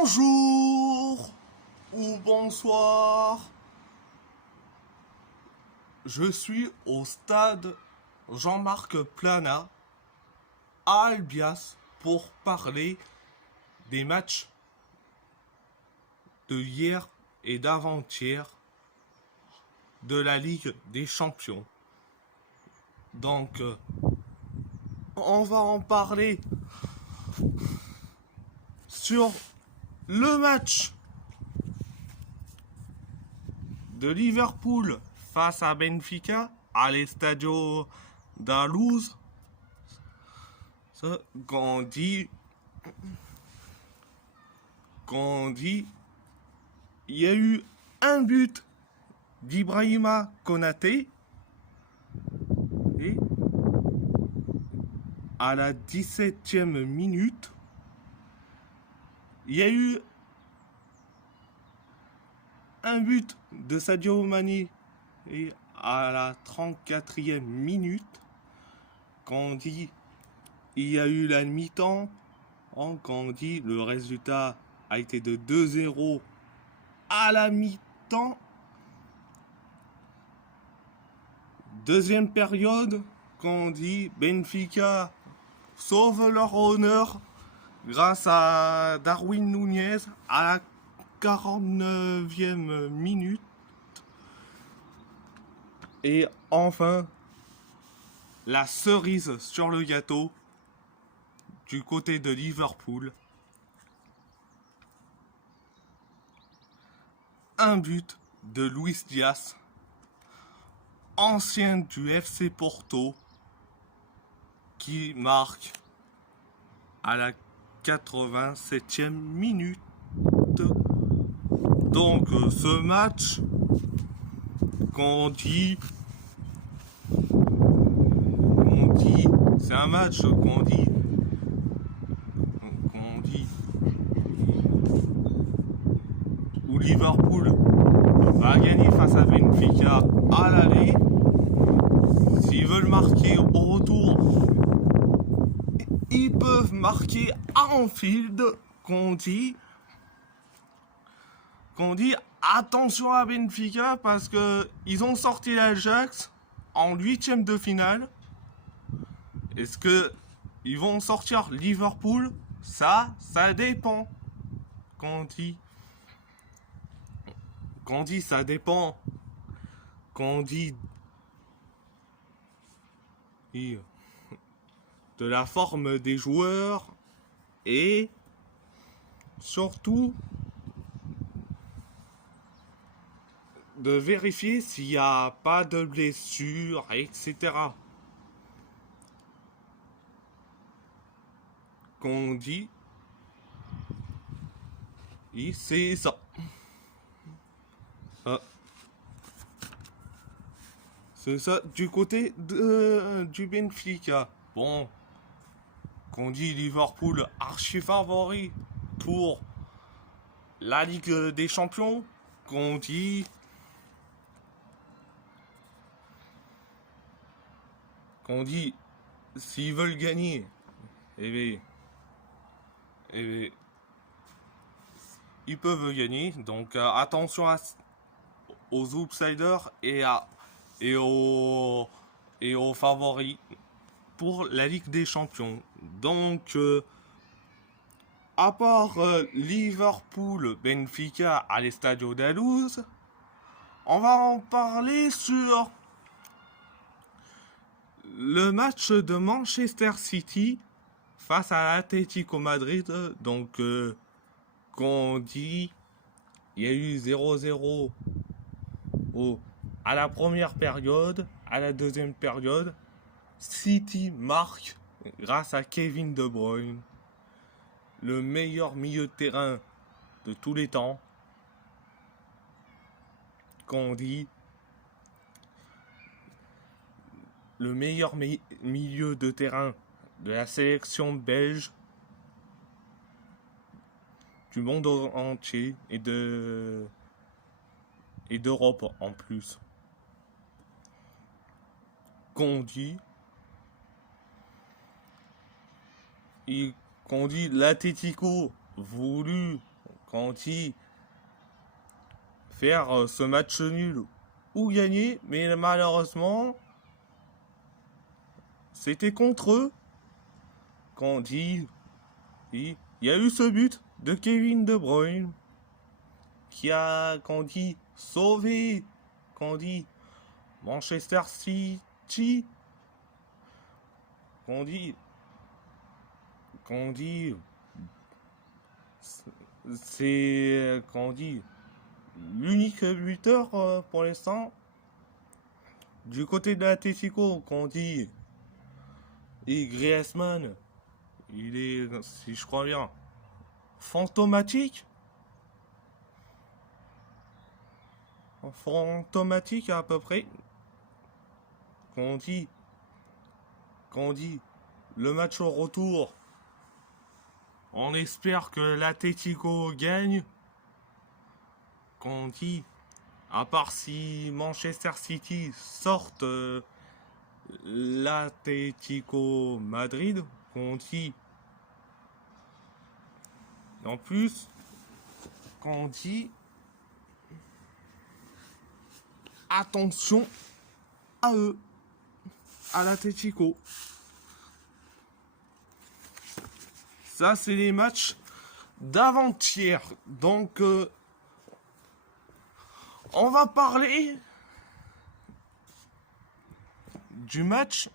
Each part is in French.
Bonjour ou bonsoir. Je suis au stade Jean-Marc Plana à Albias pour parler des matchs de hier et d'avant-hier de la Ligue des Champions. Donc, on va en parler sur le match de Liverpool face à Benfica à l'Estadio da Luz. Qu'on dit, il y a eu un but d'Ibrahima Konaté et à la 17e minute, il y a eu un but de Sadio Mané et à la 34e minute, quand on dit il y a eu la mi-temps, quand on dit le résultat a été de 2-0 à la mi-temps. Deuxième période, quand on dit Benfica sauve leur honneur grâce à Darwin Núñez à la 49e minute. Et enfin, la cerise sur le gâteau du côté de Liverpool. Un but de Luis Diaz, ancien du FC Porto, qui marque à la 87e minute. Donc ce match, qu'on dit, c'est un match qu'on dit où Liverpool va gagner face à Benfica à l'aller. S'ils veulent marquer au retour, ils peuvent marquer à Anfield. Qu'on dit attention à Benfica parce que ils ont sorti l'Ajax en 8e de finale. Est-ce que ils vont sortir Liverpool? Ça dépend. Qu'on dit ça dépend. Qu'on dit de la forme des joueurs et surtout de vérifier s'il n'y a pas de blessures, etc. Qu'on dit, et c'est ça. C'est ça du côté du Benfica. Bon, qu'on dit Liverpool archi favori pour la Ligue des Champions. Qu'on dit s'ils veulent gagner, eh bien, ils peuvent gagner. Donc attention aux outsiders et aux favoris pour la Ligue des Champions. Donc à part Liverpool, Benfica à l'Estadio da Luz, on va en parler sur le match de Manchester City face à l'Atlético Madrid. Donc qu'on dit il y a eu 0-0 à la première période. À la deuxième période, City marque grâce à Kevin De Bruyne, le meilleur milieu de terrain de tous les temps. Qu'on dit le meilleur milieu de terrain de la sélection belge, du monde entier et d'Europe en plus. Qu'on dit l'Atlético voulu quand dit faire ce match nul ou gagner, mais malheureusement, c'était contre eux. Quand dit, il y a eu ce but de Kevin De Bruyne qui a, quand dit, sauvé, quand dit, Manchester City, qu'on dit, c'est, qu'on dit, l'unique buteur pour l'instant du côté de l'Atlético, qu'on dit, et Griezmann, il est, si je crois bien, fantomatique. Fantomatique à peu près. Qu'on dit, le match au retour, on espère que l'Atlético gagne. Qu'on dit, à part si Manchester City sorte l'Atlético Madrid, qu'on dit, en plus, qu'on dit, attention à eux, à l'Atlético. Ça, c'est les matchs d'avant-hier. Donc, on va parler du match,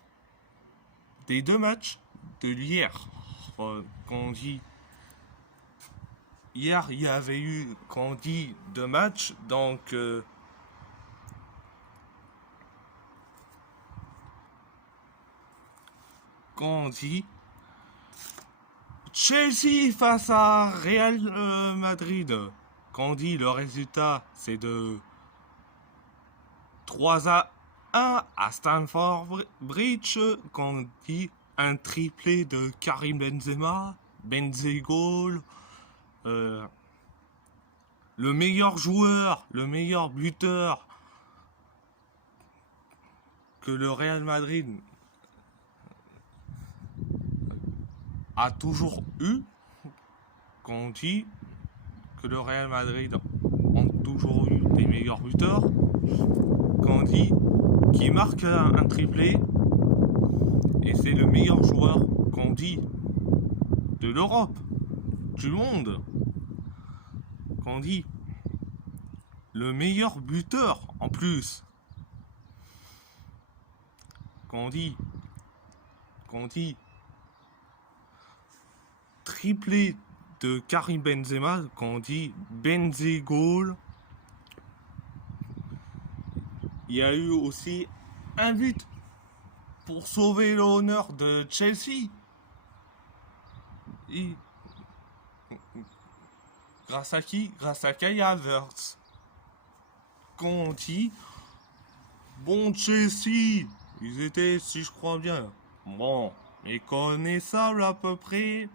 des deux matchs de l'hier. Qu'on dit, hier, il y avait eu, qu'on dit, deux matchs. Donc, qu'on dit, Chelsea face à Real Madrid. Qu'on dit, le résultat, c'est de 3-1 à Stamford Bridge. Qu'on dit, un triplé de Karim Benzema, Benzegol, le meilleur joueur, le meilleur buteur que le Real Madrid a toujours eu. Qu'on dit que le Real Madrid a toujours eu des meilleurs buteurs. Qu'on dit qui marque un triplé et c'est le meilleur joueur, qu'on dit, de l'Europe, du monde. Qu'on dit le meilleur buteur en plus. Qu'on dit triplé de Karim Benzema, qu'on dit Benzegol. Il y a eu aussi un but pour sauver l'honneur de Chelsea. Et grâce à qui? Grâce à Kai Havertz. Qu'on dit, bon, Chelsea, ils étaient, si je crois bien, bon, méconnaissables à peu près.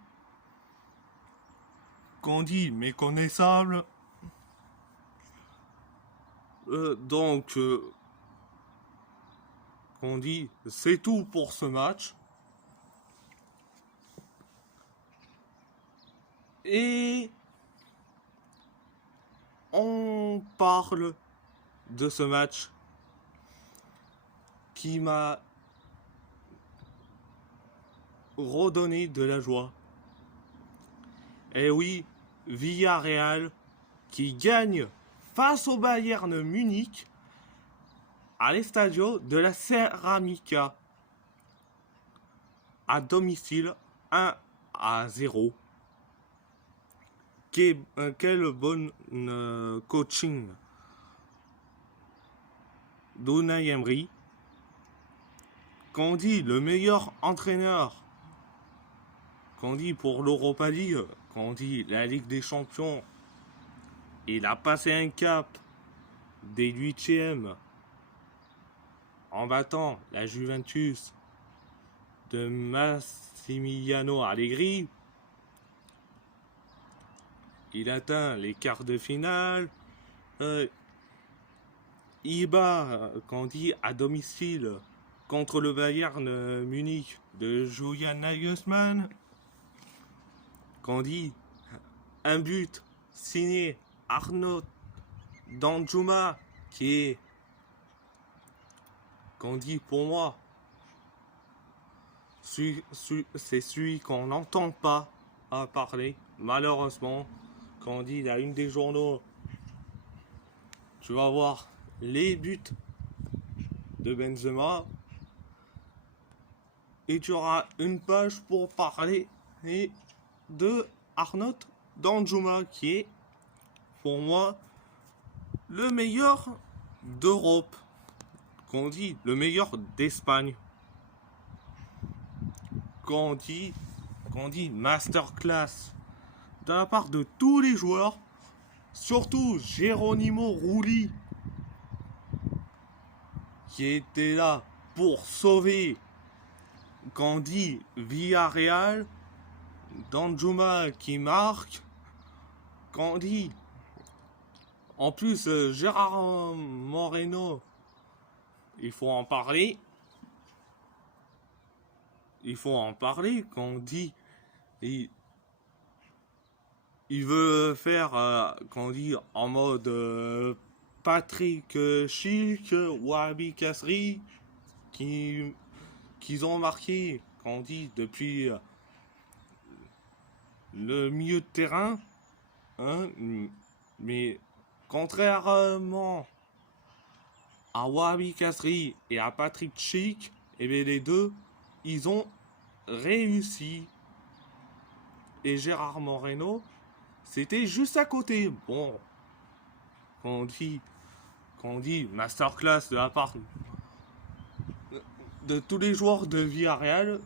Qu'on dit méconnaissables. Donc, qu'on dit, c'est tout pour ce match. Et on parle de ce match qui m'a redonné de la joie. Et oui, Villarreal qui gagne face au Bayern Munich à l'Estadio de la Ceramica à domicile 1-0. Quel bon coaching d'Unai Emery. Qu'on dit le meilleur entraîneur, qu'on dit pour l'Europa League, qu'on dit la Ligue des Champions, il a passé un cap des 8e en battant la Juventus de Massimiliano Allegri. Il atteint les quarts de finale. Il bat, qu'on dit, à domicile contre le Bayern Munich de Julian Nagelsmann. Qu'on dit, un but signé Arnaud Danjuma, qui est, qu'on dit pour moi, c'est celui qu'on n'entend pas à parler, malheureusement. Quand on dit il y a une des journaux, tu vas voir les buts de Benzema et tu auras une page pour parler de Arnaud Danjuma, qui est pour moi le meilleur d'Europe, qu'on dit le meilleur d'Espagne, qu'on dit masterclass de la part de tous les joueurs, surtout Geronimo Rulli, qui était là pour sauver, qu'on dit Villarreal, Danjuma qui marque, qu'on dit en plus Gérard Moreno, il faut en parler, qu'on dit il veut faire, qu'on dit en mode Patrick Schick, Wabi Kasri, qu'ils ont marqué, qu'on dit depuis le milieu de terrain, hein, mais contrairement à Wabi Kasri et à Patrick Schick, et bien les deux, ils ont réussi. Et Gérard Moreno, c'était juste à côté. Bon, qu'on dit masterclass de la part de tous les joueurs de Villarreal,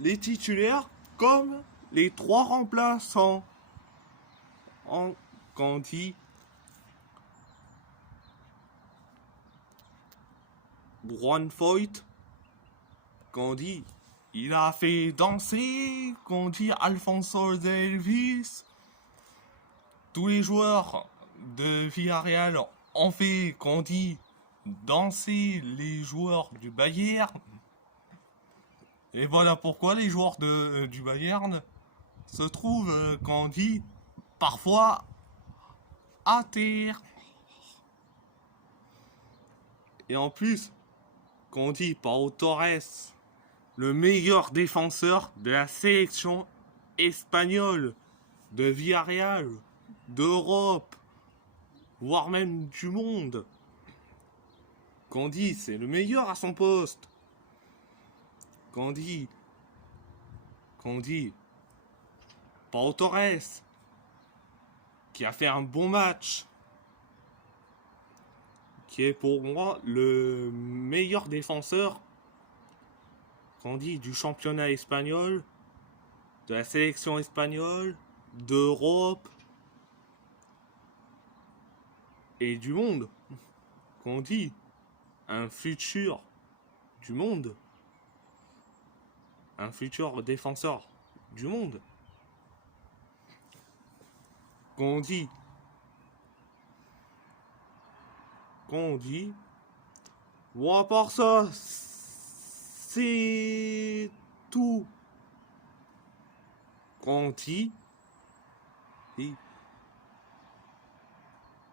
les titulaires comme les trois remplaçants. Qu'on dit Juan Foyt, qu'on dit il a fait danser, qu'on dit Alfonso Davies. Tous les joueurs de Villarreal ont fait, qu'on dit, danser les joueurs du Bayern. Et voilà pourquoi les joueurs du Bayern se trouvent, qu'on dit, parfois à terre. Et en plus, qu'on dit Pau Torres, le meilleur défenseur de la sélection espagnole, de Villarreal, d'Europe, voire même du monde. Qu'on dit c'est le meilleur à son poste. Qu'on dit Pau Torres, qui a fait un bon match, qui est pour moi le meilleur défenseur, qu'on dit, du championnat espagnol, de la sélection espagnole, d'Europe et du monde. Qu'on dit un futur du monde, un futur défenseur du monde. Qu'on dit bon, à part ça, c'est tout. Qu'on dit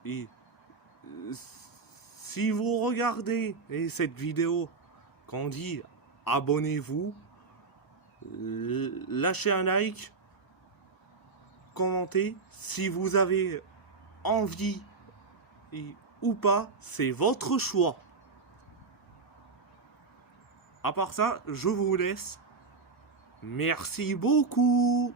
et si vous regardez cette vidéo, qu'on dit abonnez-vous, lâchez un like, commentez si vous avez envie ou pas, c'est votre choix. À part ça, je vous laisse. Merci beaucoup.